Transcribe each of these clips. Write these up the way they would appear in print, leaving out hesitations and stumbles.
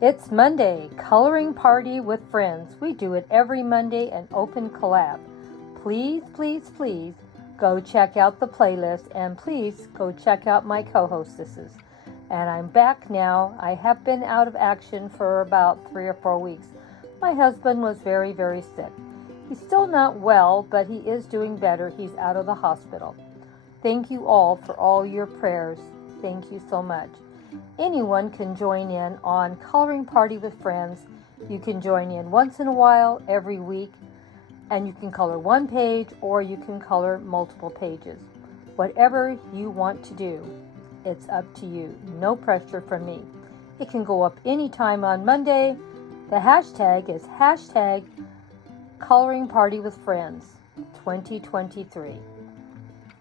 It's Monday, coloring party with friends. We do it every Monday and open Collab. Please, please, please go check out the playlist and please go check out my co-hostesses. And I'm back now. I have been out of action for about 3 or 4 weeks. My husband was very, very sick. He's still not well, but he is doing better. He's out of the hospital. Thank you all for all your prayers. Thank you so much. Anyone can join in on Coloring Party with Friends. You can join in once in a while, every week, and you can color one page or you can color multiple pages. Whatever you want to do, it's up to you. No pressure from me. It can go up anytime on Monday. The hashtag is hashtag Coloring Party with Friends 2023.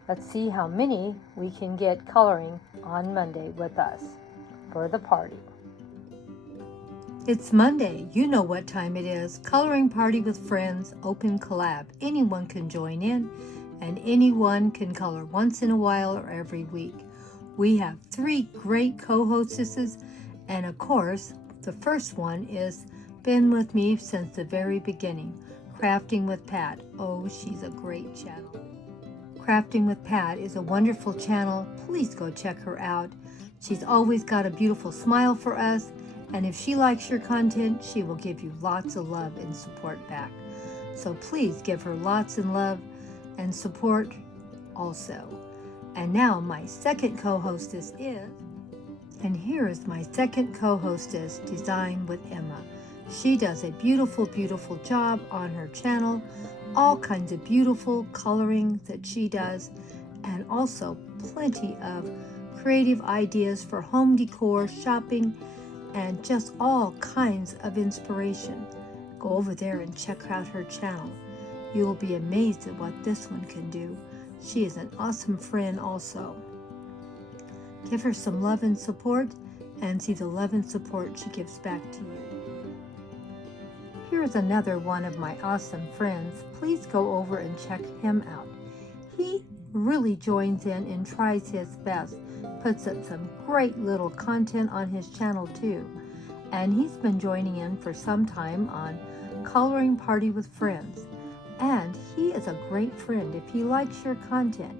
Let's see how many we can get coloring on Monday with us for the party. It's Monday. You know what time it is. Coloring Party with Friends, open collab. Anyone can join in and anyone can color once in a while or every week. We have 3 great co-hostesses, and of course, the first one is been with me since the very beginning, Crafting with Pat. Oh, she's a great channel. Crafting with Pat is a wonderful channel. Please go check her out. She's always got a beautiful smile for us, and if she likes your content, she will give you lots of love and support back. So please give her lots of love and support also. And now my second co-hostess is, and here is my second co-hostess, Design with Emma. She does a beautiful, beautiful job on her channel. All kinds of beautiful coloring that she does, and also plenty of creative ideas for home decor, shopping, and just all kinds of inspiration. Go over there and check out her channel. You will be amazed at what this one can do. She is an awesome friend also. Give her some love and support and see the love and support she gives back to you. Here's another one of my awesome friends. Please go over and check him out. He really joins in and tries his best, puts up some great little content on his channel too. And he's been joining in for some time on Coloring Party with Friends. And he is a great friend. If he likes your content,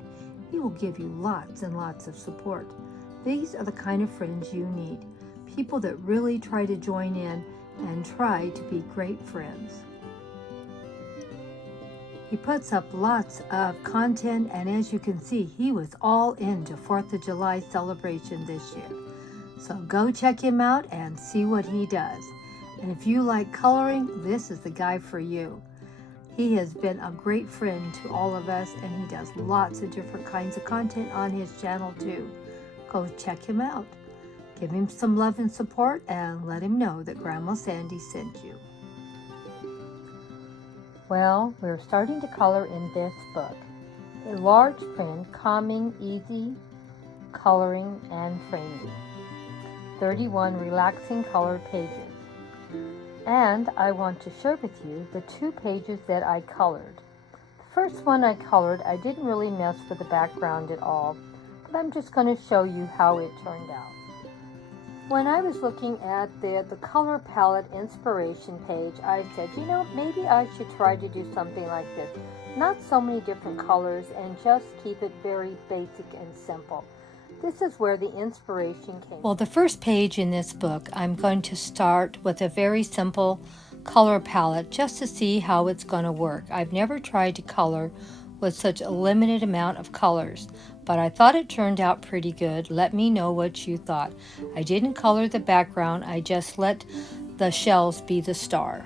he will give you lots and lots of support. These are the kind of friends you need. People that really try to join in and try to be great friends. He puts up lots of content, and as you can see, he was all into 4th of July celebration this year. So go check him out and see what he does. And if you like coloring, this is the guy for you. He has been a great friend to all of us, and he does lots of different kinds of content on his channel too. Go check him out. Give him some love and support and let him know that Grandma Sandy sent you. Well, we're starting to color in this book. A large print, common, easy coloring and framing. 31 relaxing colored pages. And I want to share with you the 2 pages that I colored. The first one I colored, I didn't really mess with the background at all, but I'm just going to show you how it turned out. When I was looking at the color palette inspiration page, I said, you know, maybe I should try to do something like this. Not so many different colors and just keep it very basic and simple. This is where the inspiration came. Well, the first page in this book, I'm going to start with a very simple color palette just to see how it's going to work. I've never tried to color with such a limited amount of colors, but I thought it turned out pretty good. Let me know what you thought. I didn't color the background, I just let the shells be the star.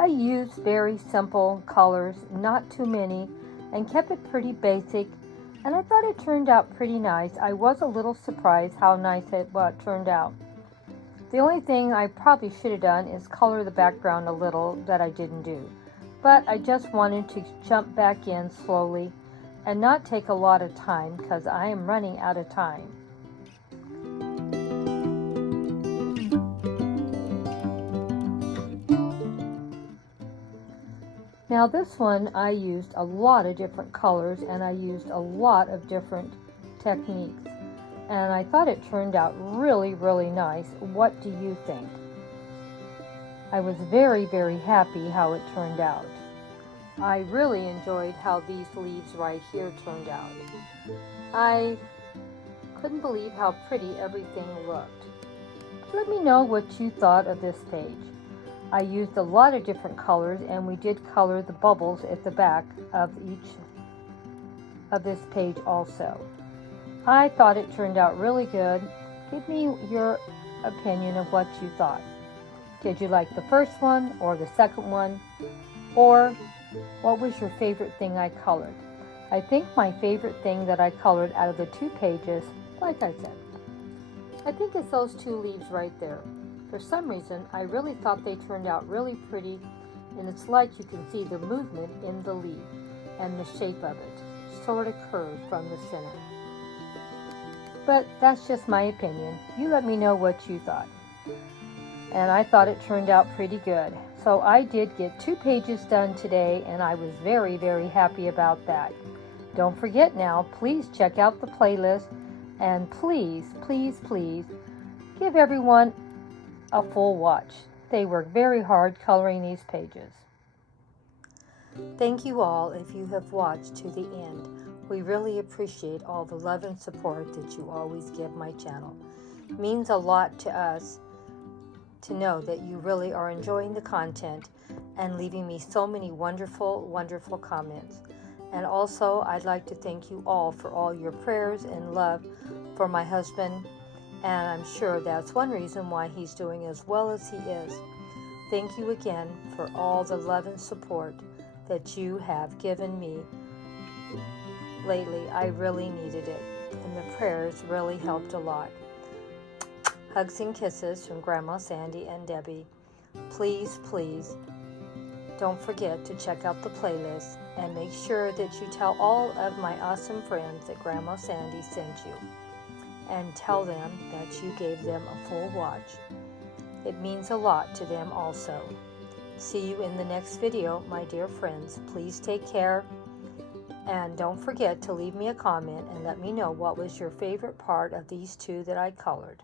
I used very simple colors, not too many, and kept it pretty basic, and I thought it turned out pretty nice. I was a little surprised how nice it turned out. The only thing I probably should have done is color the background a little that I didn't do. But I just wanted to jump back in slowly and not take a lot of time because I am running out of time. Now this one I used a lot of different colors and I used a lot of different techniques. and I thought it turned out really, really nice. What do you think? I was very, very happy how it turned out. I really enjoyed how these leaves right here turned out. I couldn't believe how pretty everything looked. Let me know what you thought of this page. I used a lot of different colors, and we did color the bubbles at the back of each of this page also. I thought it turned out really good. Give me your opinion of what you thought. Did you like the first one or the second one? Or what was your favorite thing I colored? I think my favorite thing that I colored out of the 2 pages, like I said, I think it's those 2 leaves right there. For some reason, I really thought they turned out really pretty, and it's like you can see the movement in the leaf and the shape of it, sort of curved from the center. But that's just my opinion. You let me know what you thought. And I thought it turned out pretty good. So I did get 2 pages done today, and I was very, very happy about that. Don't forget now, please check out the playlist, and please, please, please give everyone a full watch. They work very hard coloring these pages. Thank you all if you have watched to the end. We really appreciate all the love and support that you always give my channel. It means a lot to us to know that you really are enjoying the content and leaving me so many wonderful, wonderful comments. And also, I'd like to thank you all for all your prayers and love for my husband, and I'm sure that's one reason why he's doing as well as he is. Thank you again for all the love and support that you have given me lately. I really needed it, and the prayers really helped a lot. Hugs and kisses from Grandma Sandy and Debbie. Please, please, don't forget to check out the playlist and make sure that you tell all of my awesome friends that Grandma Sandy sent you, and tell them that you gave them a full watch. It means a lot to them also. See you in the next video, my dear friends. Please take care, and don't forget to leave me a comment and let me know what was your favorite part of these 2 that I colored.